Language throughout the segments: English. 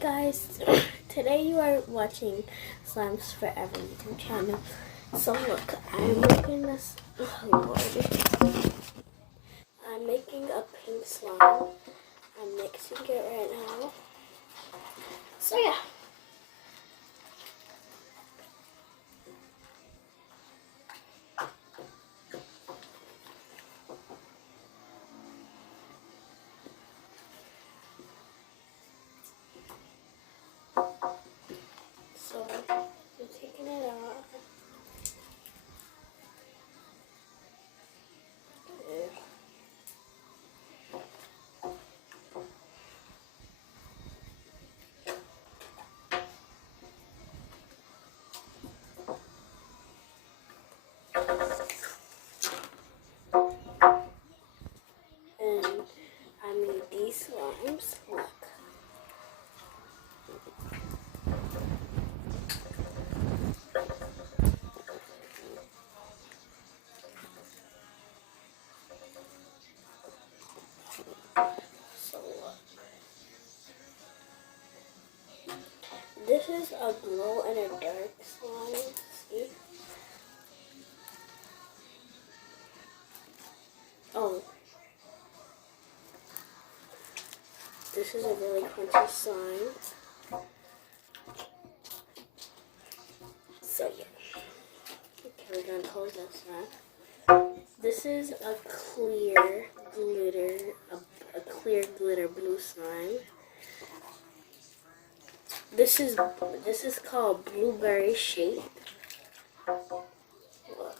guys, today you are watching Slimes Forever YouTube channel. So look, I'm making this, oh Lord. I'm making a pink slime. I'm mixing it right now. So yeah. So I'm taking it out. And I made these slimes. Look. So look. This is a glow and a dark slime. See? Oh. This is a really crunchy slime. So yeah. Okay, we're gonna close this now. This is a clear glitter, a clear glitter blue slime. This is called Blueberry Shake. Look.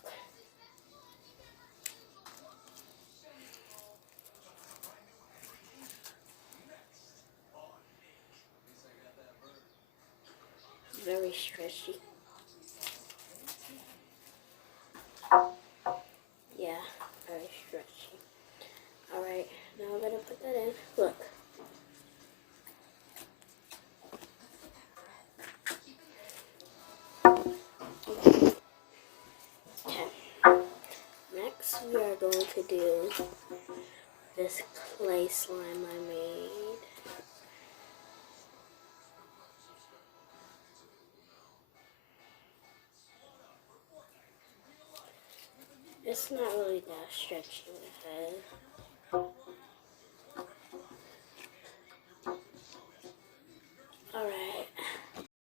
Very stretchy. Yeah, very stretchy. Alright, now I'm gonna put that in. Look. Okay. Next we are going to do this clay slime I made. It's not really that stretchy with it.